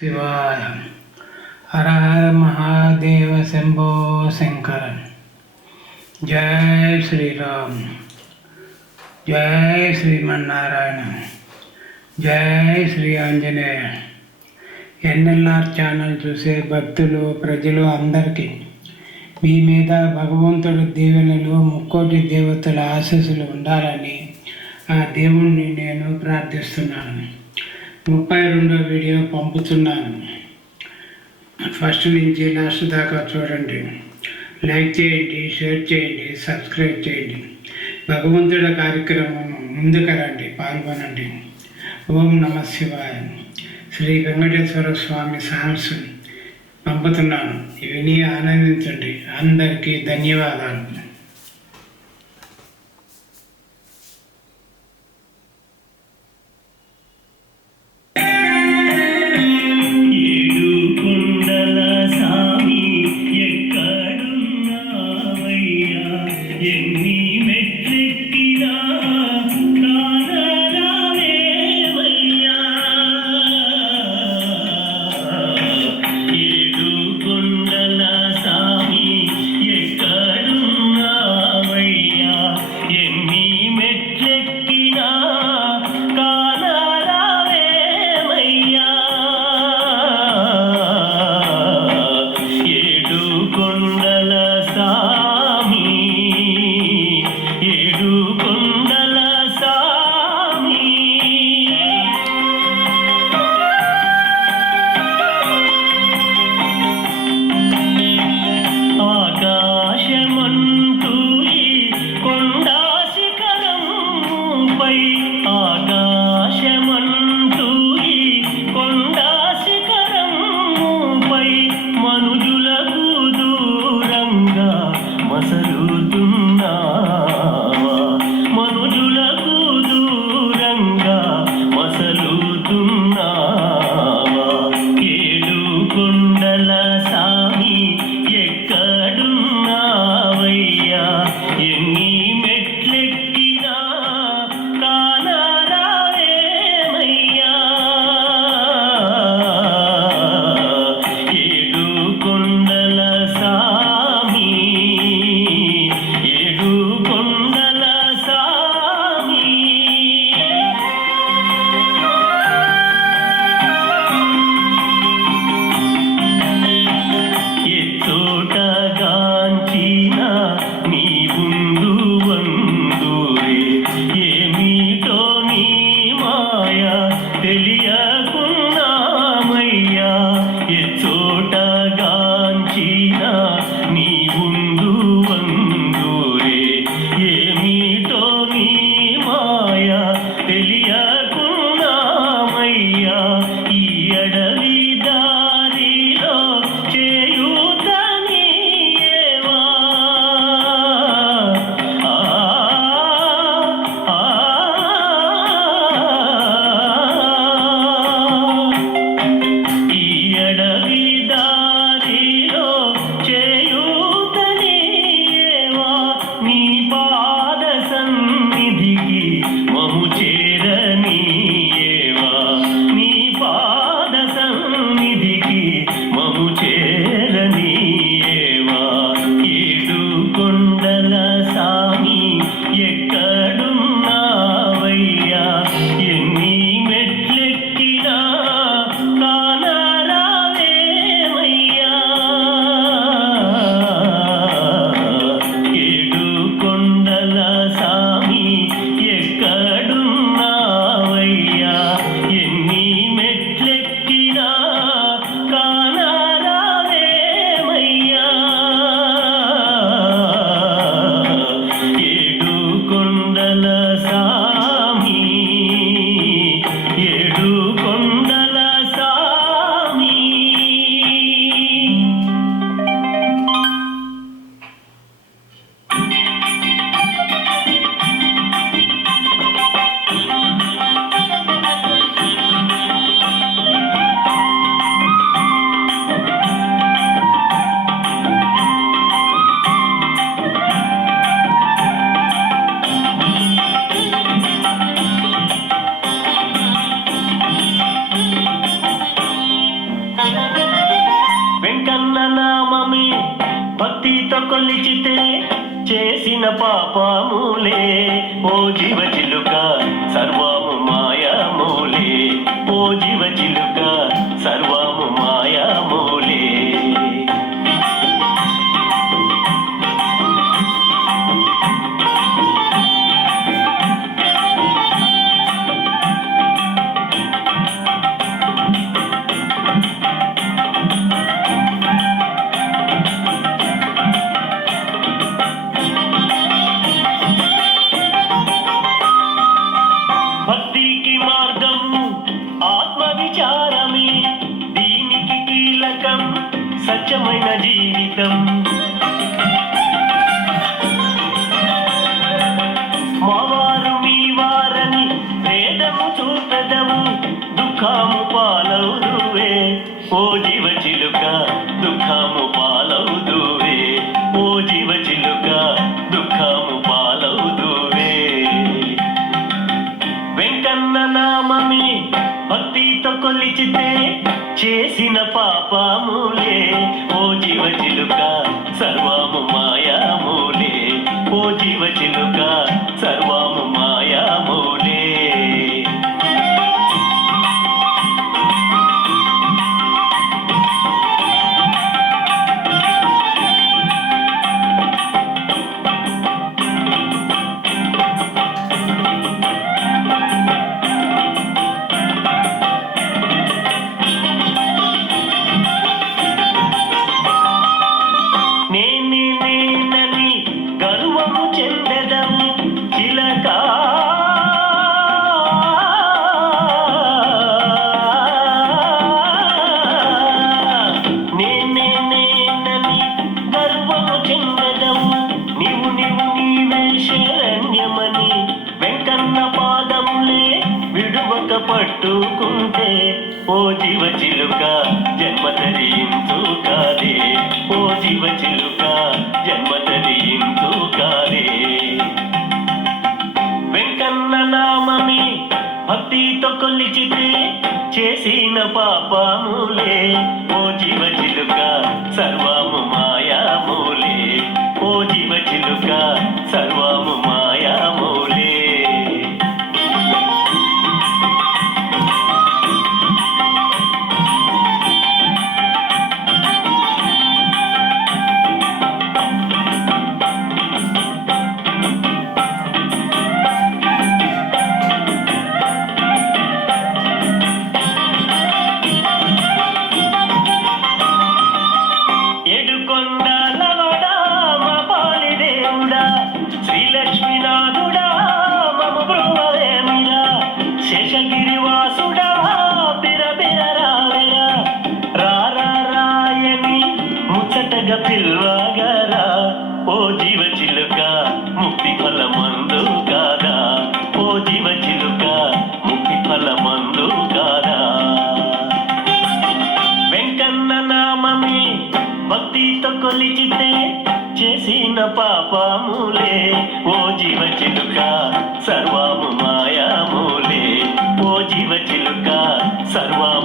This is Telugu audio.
శివాయ. హర హర మహాదేవ శంభో శంకర. జై శ్రీరామ్. జై శ్రీమన్నారాయణ. జై శ్రీ ఆంజనేయ. ఎన్ఎల్ఆర్ ఛానల్ చూసే భక్తులు ప్రజలు అందరికీ మీ మీద భగవంతుడి దీవెనలు ముక్కోటి దేవతల ఆశీస్సులు ఉండాలని ఆ దేవుణ్ణి నేను ప్రార్థిస్తున్నాను. 32వ వీడియో పంపుతున్నాను. ఫస్ట్ నుంచి లాస్ట్ దాకా చూడండి. లైక్ చేయండి, షేర్ చేయండి, సబ్స్క్రైబ్ చేయండి. భగవంతుడి కార్యక్రమం ముందుకు రండి, పాల్గొనండి. ఓం నమ శివాయ. శ్రీ వెంకటేశ్వర స్వామి సాంగ్స్ పంపుతున్నాను. విని ఆనందించండి. అందరికీ ధన్యవాదాలు. కాన వెంకన్న నామమే భక్తితో కొలిచితే చేసిన పాపములే ఓ జీవ చిలుక సర్వము మాయామూలే ఓ జీవ చిలుక సర్వము మాయామూలే భక్తికి మార్గం ఆత్మ విచారమే దీనికి కీలకం సత్యమైన జీవితం మావారు మీ వారని వేదము చూపెదము దుఃఖము పాలవుదువే ఓ జీవ చిలుక దుఃఖము పాలవుదువే ఓ జీవ చిలుక దుఃఖము పాలవుదువే వెంకన్న నామమే భక్తితో కొలిచితే చేసిన పాపములే ఓ జీవ చిలుక సర్వము మాయామూలే ఓ జీవ చిలుక సర్వము మాయామూలే నేనని గర్వము చెందెదము చిలక నేనని గర్వము చెందెదము నీవు నీవే శరణ్యమని వెంకన్న పాదములే విడువక పట్టుకుంటే ఓ జీవ చిలుక జన్మ ధరించు కాదే ఓ జీవ చిలుక జన్మ ధరించు కాదే వెంకన్న నామమే భక్తితో కొలిచితే చేసిన పాపములే ఓ జీవ చిలుక సర్వము మాయామూలే ఓ జీవ చిలుక సర్వము మాయామూలే ఏడుకొండలవాడా మా పాలి దేవుడా శ్రీలక్ష్మీనాథుడా మమ బ్రోవేమిరా శేషగిరివాసుడా బిరబిర రావెరా రాయని ముచ్చటగా పిల్వగరా ఓ జీవ చిలుక ముక్తి ఫలమందు కాదా ఓ జీవ చిలుక ముక్తి ఫలమందు కాదా వెంకన్న నామమే భక్తితో కొలిచితే చేసిన పాపములే ఓ జీవ చిలుక సర్వము మాయామూలే ఓ జీవ చిలుక సర్వము